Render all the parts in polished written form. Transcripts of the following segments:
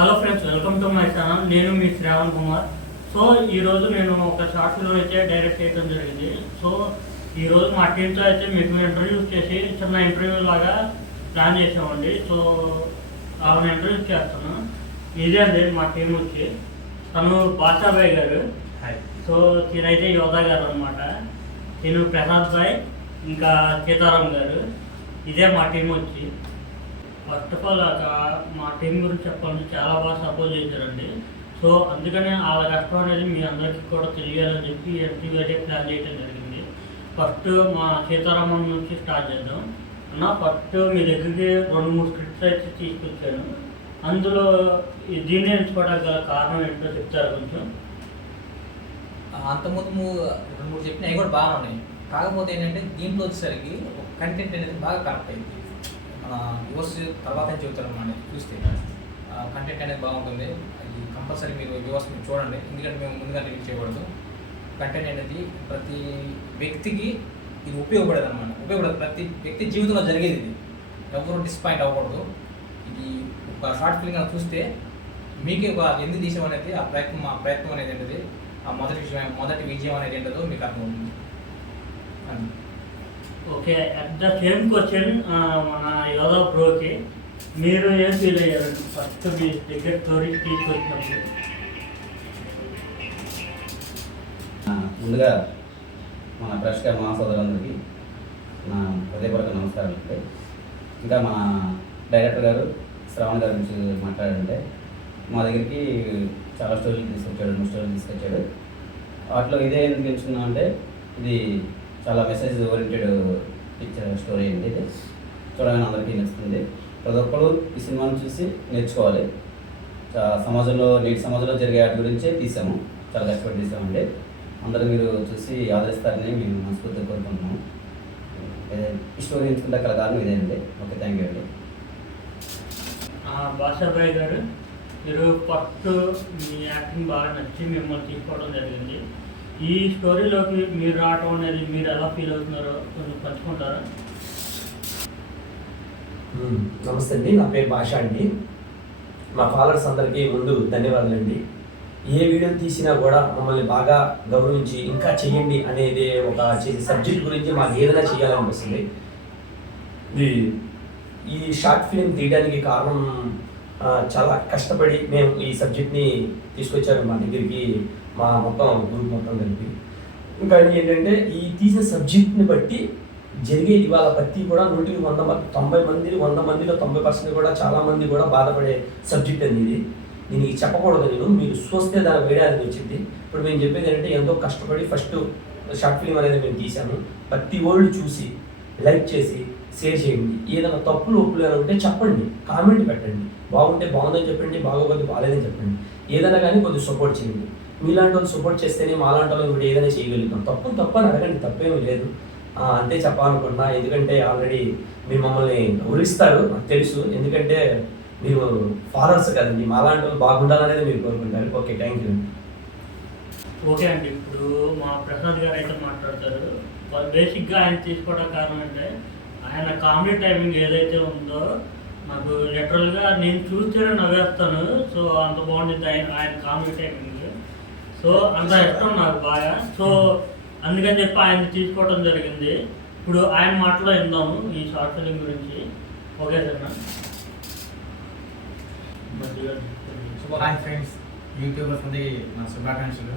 Hello friends, welcome to my channel. నేను మీ Shravan Kumar. So ఈరోజు నేను ఒక షార్ట్ ఫిల్మ్ అయితే డైరెక్ట్ చేయడం జరిగింది. సో ఈరోజు మా టీంతో అయితే మీకు ఇంటర్వ్యూస్ చేసి చిన్న ఇంటర్వ్యూ లాగా ప్లాన్ చేసామండి. సో వాళ్ళని ఇంటర్వ్యూస్ చేస్తాను. ఇదే అండి మా టీం వచ్చి, తను బాషాబాయ్ గారు. సో తినైతే యోధా గారు అనమాట. తిను ప్రసాద్ భాయ్, ఇంకా సీతారాం గారు. ఇదే మా టీం వచ్చి. ఫస్ట్ ఆఫ్ ఆల్ మా టీం గురించి చెప్పాలంటే చాలా బాగా సపోర్ట్ చేశారండి. సో అందుకనే వాళ్ళ కష్టం అనేది మీ అందరికీ కూడా తెలియాలని చెప్పి ఇంటర్వ్యూ అయితే ప్లాన్ చేయడం జరిగింది. ఫస్ట్ మా సీతారామన్ నుంచి స్టార్ట్ చేద్దాం అన్న. ఫస్ట్ మీ దగ్గరికి 2-3 స్క్రిప్ట్స్ అయితే తీసుకొచ్చాను. అందులో దీన్ని ఎంచుకోవడానికి గల కారణం ఏంటో చెప్తారు కొంచెం? అంతకుముందు 2-3 చెప్పినా అవి కూడా బాగా ఉన్నాయి. కాకపోతే ఏంటంటే దీంట్లో వచ్చేసరికి కంటెంట్ అనేది బాగా కరెక్ట్ అయింది. మన వ్యూవర్స్ తర్వాత చెబుతారు అన్నమాట. చూస్తే కంటెంట్ అనేది బాగుంటుంది. అది కంపల్సరీ మీరు వ్యూవర్స్ మీరు చూడండి, ఎందుకంటే మేము ముందుగా రిలీజ్ చేయకూడదు. కంటెంట్ అనేది ప్రతి వ్యక్తికి ఇది ఉపయోగపడేది అనమాట. ఉపయోగపడదు, ప్రతి వ్యక్తి జీవితంలో జరిగేది. ఇది ఎవరు డిసప్పాయింట్ అవ్వకూడదు. ఇది ఒక షార్ట్ ఫిల్మ్గా చూస్తే మీకే ఒక ఎందుకు తీసాం అనేది మా ప్రయత్నం అనేది ఏంటది, ఆ మొదటి విజయం అనేది ఏంటో మీకు అర్థమవుతుంది. Okay, at the same question మన యోధా బ్రోకి మీరు ఏం ఫీల్ అయ్యారండి ఫస్ట్ మీ దగ్గర స్టోరీ తీసుకొచ్చినప్పుడు? ముందుగా మన ప్రేక్షక మా సోదరులందరికీ నా హృదయపూర్వక నమస్కారాలు ఉంటాయి. ఇంకా మన డైరెక్టర్ గారు శ్రావణ్ గారి గురించి మాట్లాడాలంటే, మా దగ్గరికి చాలా స్టోరీలు తీసుకొచ్చాడు, 3 స్టోరీలు తీసుకొచ్చాడు. వాటిలో ఇదే ఎందుకు ఎంచుకున్నాం అంటే, ఇది చాలా మెసేజ్ ఓరియంటెడ్ పిక్చర్ స్టోరీ అండి. ఇది చూడగానే అందరికీ నచ్చుతుంది. ప్రతి ఒక్కరు ఈ సినిమాను చూసి నేర్చుకోవాలి. నేటి సమాజంలో జరిగే వాటి గురించే తీసాము, చాలా కష్టపడి తీసామండి. అందరూ మీరు చూసి ఆదరిస్తారని మేము మనస్ఫూర్తిగా కోరుకుంటున్నాము. ఈ స్టోరీ ఎంచుకుంటే గల కారణం ఇదే అండి. ఓకే, థ్యాంక్ యూ అండి. బాషాబాయ్ గారు, మీరు ఫస్ట్ మీ యాక్టింగ్ బాగా నచ్చి మిమ్మల్ని తీసుకోవడం జరిగింది. ఈ స్టోరీలోకి మీరు రావటం అనేది మీరు ఎలా ఫీల్ అవుతున్నారో కొంచెం పంచుకుంటారా? నమస్తే అండి, నా పేరు భాష అండి. మా ఫాలోవర్స్ అందరికీ ముందు ధన్యవాదాలండి. ఏ వీడియో తీసినా కూడా మమ్మల్ని బాగా గౌరవించి ఇంకా చెయ్యండి అనేది ఒక చేసే సబ్జెక్ట్ గురించి మాకు ఏదైనా చేయాలనిపిస్తుంది. ఈ షార్ట్ ఫిలిం తీయడానికి కారణం చాలా కష్టపడి మేము ఈ సబ్జెక్ట్ని తీసుకొచ్చారు మా దగ్గరికి, మా మొత్తం గ్రూప్ మొత్తం కలిపి. ఇంకా ఏంటంటే ఈ తీసిన సబ్జెక్ట్ని బట్టి జరిగేది ఇవాళ ప్రతి కూడా 90 మందిలో 90% కూడా చాలామంది కూడా బాధపడే సబ్జెక్ట్ అనేది ఇది. దీనికి చెప్పకూడదు, మీరు చూస్తే దాని వేయడానికి వచ్చింది. ఇప్పుడు మేము చెప్పేది ఏంటంటే, ఎంతో కష్టపడి ఫస్ట్ షార్ట్ ఫిల్మ్ అనేది మేము తీసాము. ప్రతి ఓల్డ్ చూసి లైక్ చేసి షేర్ చేయండి. ఏదైనా తప్పులు ఒప్పులు ఉంటే చెప్పండి, కామెంట్ పెట్టండి. బాగుంటే బాగుందని చెప్పండి, బాగోకపోతే బాగాలేదని చెప్పండి. ఏదైనా కానీ కొద్దిగా సపోర్ట్ చేయండి. మీలాంటి వాళ్ళు సపోర్ట్ చేస్తేనే మాలాంటి వాళ్ళు ఇప్పుడు ఏదైనా చేయగలుగుతాం. తప్పని అడగండి, తప్పేమీ లేదు. అంతే చెప్పాలనుకున్నా. ఎందుకంటే ఆల్రెడీ మీరు మమ్మల్ని ఊరిస్తారు, నాకు తెలుసు. ఎందుకంటే మీరు ఫాలోవర్స్ కదండి, మాలాంటి వాళ్ళు బాగుండాలనేది మీరు కోరుకుంటారు. Okay, thank you. ఓకే అండి, ఇప్పుడు మా ప్రసాద్ గారు అయితే మాట్లాడతారు. బేసిక్గా ఆయన తీసుకోవడానికి కారణం అంటే, ఆయన కామెడీ టైమింగ్ ఏదైతే ఉందో నాకు లిటరల్గా నేను చూస్తేనే నవ్వేస్తాను. సో అంత బాగుంటుంది ఆయన కామెడీ టైమింగ్. సో అంత ఇష్టం నాకు బాగా. సో అందుకని చెప్పి ఆయన తీసుకోవడం జరిగింది. ఇప్పుడు ఆయన మాటలో విందాము ఈ షార్ట్ ఫిలిం గురించి. Okay sir. Hi friends, YouTubers అందరికీ నా శుభాకాంక్షలు.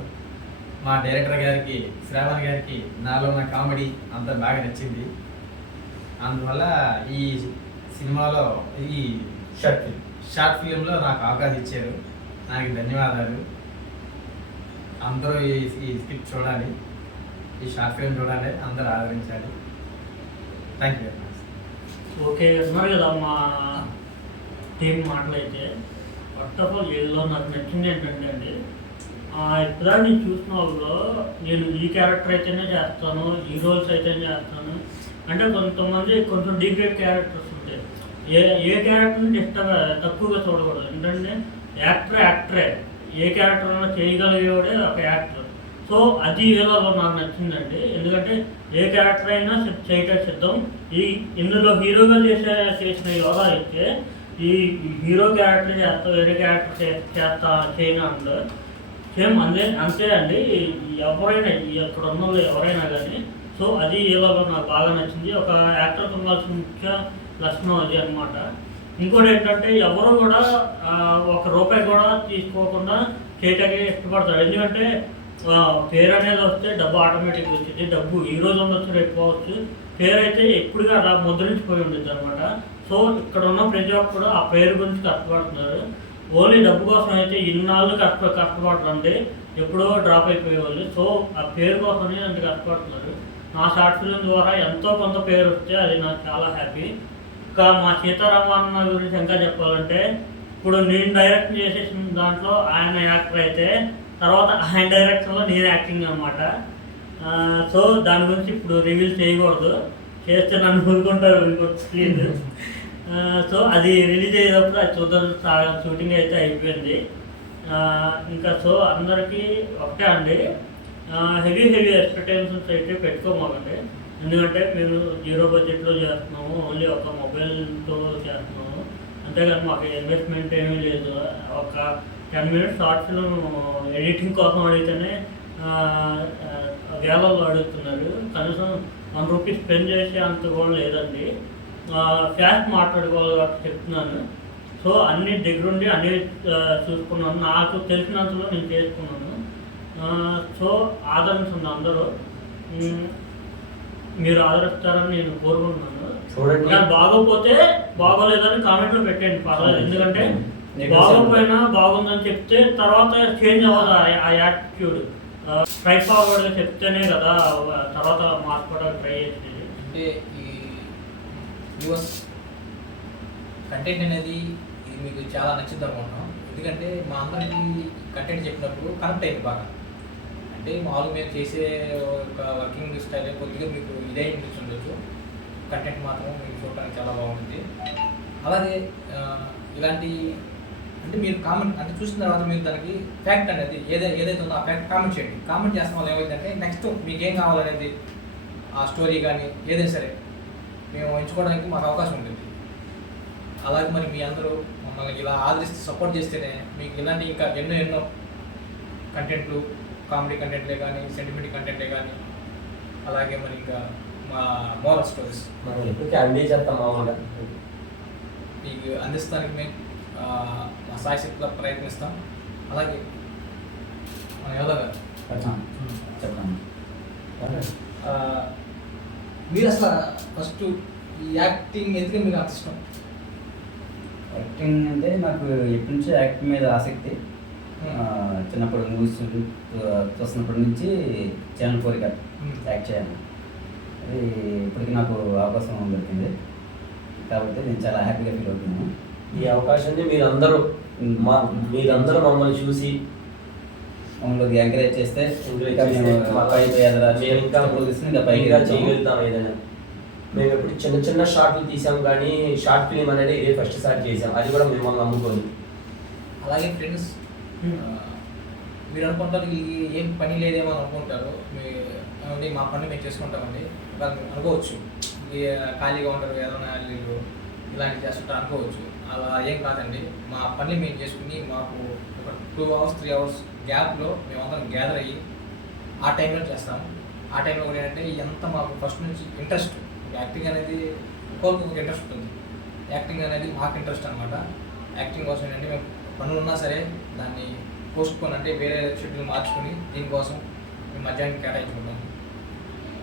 మా డైరెక్టర్ గారికి, శ్రావణ్ గారికి నాలో ఉన్న కామెడీ అంత బాగా నచ్చింది. అందువల్ల ఈ సినిమాలో ఈ షార్ట్ ఫిలింలో నాకు అవకాశం ఇచ్చారు. దానికి ధన్యవాదాలు. అందరూ ఈ స్క్రిప్ట్ చూడాలి, ఈ షార్ట్ ఫిలిం చూడాలి, అందరూ ఆదరించాలి. Thank you very much. Okay, ఉన్నారు కదా మా టీం మాటలైతే. ఫస్ట్ ఆఫ్ ఆల్ ఏదో నాకు నచ్చింది ఏంటంటే అండి, ఇప్పుడు నేను చూసిన వాళ్ళు నేను ఈ క్యారెక్టర్ అయితేనే చేస్తాను, ఈ రోల్స్ అయితేనే చేస్తాను అంటే, కొంతమంది కొంచెం డిగ్రేడ్ క్యారెక్టర్స్ ఉంటాయి. ఏ క్యారెక్టర్ని తక్కువగా చూడకూడదు. ఏంటంటే యాక్టరే ఏ క్యారెక్టర్ అయినా చేయగలిగేవాడే ఒక యాక్టర్. సో అది వీళ్ళలో నాకు నచ్చిందండి. ఎందుకంటే ఏ క్యారెక్టర్ అయినా చేయటం సిద్ధం. ఇందులో హీరోగా చేసిన యోగా అయితే ఈ హీరో క్యారెక్టర్ చేస్తా వేరే క్యారెక్టర్ చేస్తా చేయను అంటారు. సేమ్ అంతే అండి. ఎవరైనా ఇక్కడ ఉన్న వాళ్ళు ఎవరైనా కానీ సో అది ఈలోగా నాకు బాగా నచ్చింది. ఒక యాక్టర్కి ఉండాల్సిన ముఖ్య లక్షణం అది అనమాట. ఇంకోటి ఏంటంటే ఎవరు కూడా ఒక రూపాయి కూడా తీసుకోకుండా చేయటానికి ఇష్టపడతారు. ఎందుకంటే పేరు అనేది వస్తే డబ్బు ఆటోమేటిక్గా వచ్చింది. డబ్బు ఈ రోజు ఉండొచ్చు, రేపు పోవచ్చు. పేరు అయితే ఎప్పుడుగా అలా ముద్రించిపోయి ఉండేది అనమాట. సో ఇక్కడ ఉన్న ప్రతి ఒక్కరు ఆ పేరు గురించి కష్టపడుతున్నారు. ఓన్లీ డబ్బు కోసం అయితే ఇన్నాళ్ళు కష్టపడరండి, ఎప్పుడో డ్రాప్ అయిపోయేవాళ్ళు. సో ఆ పేరు కోసమే అంత కష్టపడుతున్నారు. నా షార్ట్ ఫిల్మ్ ద్వారా ఎంతో కొంత పేరు వస్తే అది నాకు చాలా హ్యాపీ. ఇంకా మా సీతారామన్న గురించి ఇంకా చెప్పాలంటే ఇప్పుడు నేను డైరెక్ట్ చేసేసిన దాంట్లో ఆయన యాక్టర్ అయితే తర్వాత ఆయన డైరెక్షన్లో నేను యాక్టింగ్ అనమాట. సో దాని గురించి ఇప్పుడు రివీల్ చేయకూడదు, చేస్తే నన్ను ఊరుకుంటారు ప్లీజ్. సో అది రిలీజ్ అయ్యేటప్పుడు అది చూద్దాం. షూటింగ్ అయితే అయిపోయింది. ఇంకా సో అందరికీ ఒకటే అండి, హెవీ ఎక్స్పెక్టేషన్స్ అయితే పెట్టుకోమాకండి. ఎందుకంటే మేము 0 బడ్జెట్లో చేస్తున్నాము, ఓన్లీ ఒక మొబైల్తో చేస్తున్నాము. అంతేగాని మాకు ఇన్వెస్ట్మెంట్ ఏమీ లేదు. ఒక 10 minutes షార్ట్ ఫిల్మ్ ఎడిటింగ్ కోసం అడిగితేనే వేలలో అడుగుతున్నారు. కనీసం 1 రూపీ స్పెండ్ చేసే అంత కూడా లేదండి. ఫ్యాస్ట్ మాట్లాడుకోవాలి కాబట్టి చెప్తున్నాను. సో అన్ని దగ్గరుండి అన్నీ చూసుకున్నాను. నాకు తెలిసినంతలో నేను చేసుకున్నాను. సో ఆదరించండి అందరూ, మీరు ఆదరిస్తారని నేను కోరుకుంటున్నాను. చూడండి, బాగోపోతే బాగోలేదని కామెంట్లో పెట్టండి, పర్వాలేదు. ఎందుకంటే బాగోపోయినా బాగుందని చెప్తే తర్వాత చేంజ్ అవ్వదు ఆ యాటిట్యూడ్. ట్రై ఫార్వర్డ్గా చెప్తేనే కదా తర్వాత మార్చుకోవడానికి ట్రై చేసేది. అంటే ఈ యూఎస్ కంటెంట్ అనేది ఇది మీకు చాలా నచ్చింది అనుకుంటున్నాం. ఎందుకంటే మా అందరికీ కంటెంట్ చెప్పినప్పుడు కనెక్ట్ అయింది బాగా. అంటే మామూలుగా మేము చేసే ఒక వర్కింగ్ స్టైల్ కొద్దిగా మీకు ఇదే ఉండొచ్చు, కంటెంట్ మాత్రం మీకు చూడడానికి చాలా బాగుంటుంది. అలాగే ఇలాంటి అంటే మీరు కామెంట్ అంటే చూసిన తర్వాత మీరు దానికి ఫ్యాక్ట్ అనేది ఏదైతే ఉందో ఆ ఫ్యాక్ట్ కామెంట్ చేయండి. కామెంట్ చేసిన వల్ల ఏమైందంటే నెక్స్ట్ మీకు ఏం కావాలనేది ఆ స్టోరీ కానీ ఏదైనా సరే మేము ఎంచుకోవడానికి మాకు అవకాశం ఉంటుంది. అలాగే మరి మీ అందరూ మమ్మల్ని ఇలా ఆదరిస్తే సపోర్ట్ చేస్తేనే మీకు ఇలాంటి ఇంకా ఎన్నో కంటెంట్లు, కామెడీ కంటెంట్లే కానీ, సెంటిమెంట్ కంటెంట్లే కానీ, అలాగే మరి ఇంకా మా మోరల్ స్టోరీస్ మనం ఎప్పటికీ అందే చేస్తాం మామూలుగా మీకు అందిస్తానికి మేము మా సాయశక్తిలో ప్రయత్నిస్తాం. అలాగే మన యోధ గారు చెప్పండి. మీరు అసలు ఫస్ట్ ఈ యాక్టింగ్ ఎందుకు మీకు అంత ఇష్టం? యాక్టింగ్ అంటే నాకు ఎప్పటి నుంచో యాక్టింగ్ మీద ఆసక్తి. చిన్నప్పుడు మూవీస్ చూస్తున్నప్పటి నుంచి ఛానల్ కోరిక యాక్ట్ చేయాలి. అది ఇప్పటికి నాకు అవకాశం దొరికింది కాబట్టి నేను చాలా హ్యాపీగా ఫీల్ అవుతున్నాను. ఈ అవకాశాన్ని మీరందరూ మమ్మల్ని చూసి మమ్మల్ని ఎంకరేజ్ చేస్తే ఇంకా చేయగలుగుతాం. ఏదైనా మేము ఎప్పుడు చిన్న షార్ట్లు తీసాం, కానీ షార్ట్ ఫిలిం అనేది ఇదే ఫస్ట్ సారి చేసాం, అది కూడా మిమ్మల్ని నమ్ముకొని. అలాగే ఫ్రెండ్స్ మీరు అనుకుంటారు ఇది ఏం పని లేదేమో అనుకుంటారు. మా పని మేము చేసుకుంటామండి అనుకోవచ్చు. ఖాళీగా ఉంటారు, ఏదైనా వీళ్ళు ఇలాంటివి చేస్తుంటారు అనుకోవచ్చు. అలా ఏం కాదండి. మా పని మేము చేసుకుని మాకు ఒక 2 hours 3 hours గ్యాప్లో మేమందరం గ్యాదర్ అయ్యి ఆ టైంలో చేస్తాము. ఆ టైంలో కూడా ఏంటంటే ఎంత మాకు ఫస్ట్ నుంచి ఇంట్రెస్ట్, యాక్టింగ్ అనేది కోరుకు ఒక ఇంట్రెస్ట్ ఉంటుంది. యాక్టింగ్ అనేది మాకు ఇంట్రెస్ట్ అనమాట. యాక్టింగ్ కోసం ఏంటంటే మేము పనులు ఉన్నా సరే దాన్ని పోస్ట్పోన్ అంటే వేరే షెడ్యూల్ మార్చుకుని దీనికోసం మేము మధ్యాహ్నం కేటాయించుకుంటాము.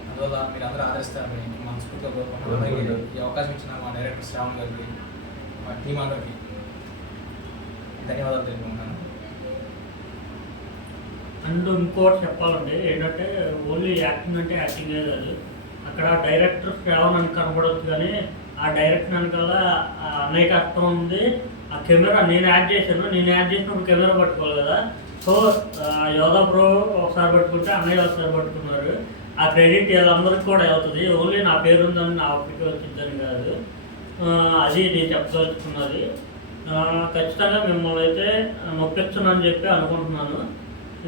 అందువల్ల మీరు అందరూ ఆదరిస్తారని మనస్ఫూర్తిగా కోరుకుంటున్నాను. ఈ అవకాశం ఇచ్చిన మా డైరెక్టర్ శ్రావణ్ గారికి, మా టీం అందరికి ధన్యవాదాలు తెలుపుకుంటున్నాను. అండ్ ఇంకోటి చెప్పాలంటే ఏంటంటే ఓన్లీ యాక్టింగ్ అంటే యాక్టింగే కాదు. అక్కడ డైరెక్టర్ శ్రావణ్ అని కనపడవచ్చు, కానీ ఆ డైరెక్టర్ వెనకాల అనేక అర్థం ఉంది. ఆ కెమెరా నేను యాడ్ చేసినప్పుడు కెమెరా పట్టుకోవాలి కదా. సో యోధా బ్రో ఒకసారి పట్టుకుంటే అన్నయ్య ఒకసారి పట్టుకున్నారు. ఆ క్రెడిట్ వీళ్ళందరికీ కూడా అవుతుంది. ఓన్లీ నా పేరు ఉందని నా ఒక్కడికి వచ్చిందని కాదు. అది నేను చెప్పదలుచుకున్నది. ఖచ్చితంగా మిమ్మల్ని అయితే నొప్పించనని చెప్పి అనుకుంటున్నాను.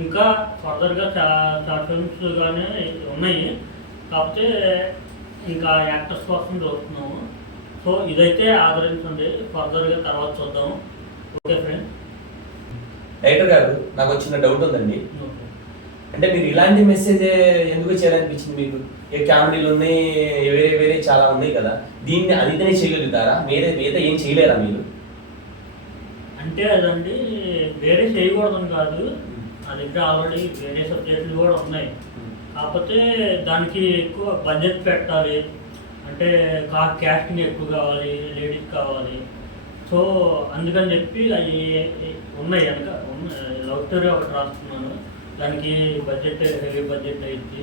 ఇంకా ఫర్దర్గా షార్ట్ ఫిల్మ్స్ కానీ ఉన్నాయి, కాకపోతే ఇంకా యాక్టర్స్ కోసం చూస్తున్నాము. సో ఇదైతే ఆదరించండి, ఫర్దర్గా తర్వాత చూద్దాం. Okay friend. డైరెక్టర్ గారు, నాకు వచ్చిన డౌట్ ఉందండి. అంటే మీరు ఇలాంటి మెసేజ్ ఎందుకు చేయాలనిపించింది మీకు? ఏ కామెడీలు ఉన్నాయి, వేరే వేరే చాలా ఉన్నాయి కదా, దీన్ని అదితనే చేయగలుగుతారా? మిగతా ఏం చేయలేరా మీరు? అంటే అదండి వేరే చేయకూడదని కాదు, నా దగ్గర ఆల్రెడీ వేరే సబ్జెక్టులు కూడా ఉన్నాయి. కాకపోతే దానికి ఎక్కువ బడ్జెట్ పెట్టాలి, అంటే క్యాస్టింగ్ ఎక్కువ కావాలి, లేడీస్ కావాలి. సో అందుకని చెప్పి అవి ఉన్నాయి కనుక లవ్ స్టోరీ ఒకటి రాస్తున్నాను. దానికి బడ్జెట్ హెవీ బడ్జెట్ అయింది.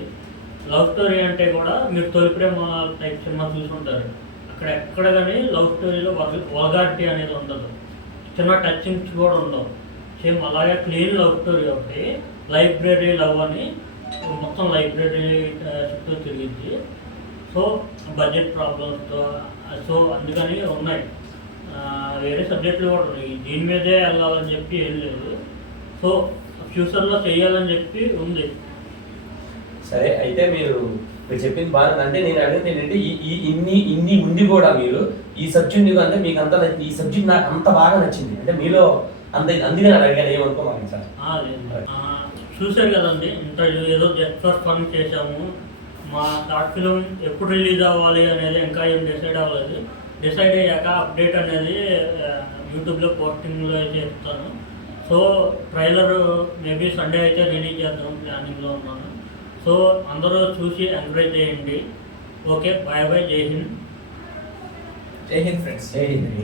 లవ్ స్టోరీ అంటే కూడా మీరు తొలి ప్రేమ టైప్ సినిమా చూసుకుంటారు, అక్కడ ఎక్కడ కానీ లవ్ స్టోరీలో వల్గారిటీ అనేది ఉండదు, చిన్న టచింగ్స్ కూడా ఉండవు. సేమ్ అలాగే క్లీన్ లవ్ స్టోరీ ఒకటి, లైబ్రరీ లవ్ అని మొత్తం లైబ్రరీ చుట్టూ తిరిగింది. సో బడ్జెట్ ప్రాబ్లమ్స్తో సో అందుకని ఉన్నాయి. వేరే సబ్జెక్టులు కూడా ఉన్నాయి, దీని మీదే వెళ్ళాలని చెప్పి ఏం లేదు. సో ఫ్యూచర్లో చేయాలని చెప్పి ఉంది. సరే, అయితే మీరు చెప్పింది బాగుంది. అంటే నేను అడిగింది ఏంటంటే ఇన్ని ఉండి కూడా మీరు ఈ సబ్జెక్ట్ అంటే మీకు అంత ఈ సబ్జెక్ట్ నాకు అంత బాగా నచ్చింది అంటే మీలో అందుకే నాకు అడిగాను, ఏమనుకోవాలి సార్? చూశారు కదండి ఇంటర్వ్యూ, ఏదో జస్ట్ ఫర్ ఫన్ చేసాము. మా షార్ట్ ఫిలిం ఎప్పుడు రిలీజ్ అవ్వాలి అనేది ఇంకా ఏం డిసైడ్ అవ్వలేదు. డిసైడ్ అయ్యాక అప్డేట్ అనేది యూట్యూబ్లో పోస్టింగ్లో చేస్తాను. సో ట్రైలర్ మేబీ సండే అయితే రిలీజ్ చేద్దాం ప్లానింగ్లో ఉన్నాను. సో అందరూ చూసి ఎంకరేజ్ చేయండి. ఓకే, బాయ్ బాయ్, జై హింద్. జై హింద్ ఫ్రెండ్స్. జై హింద్.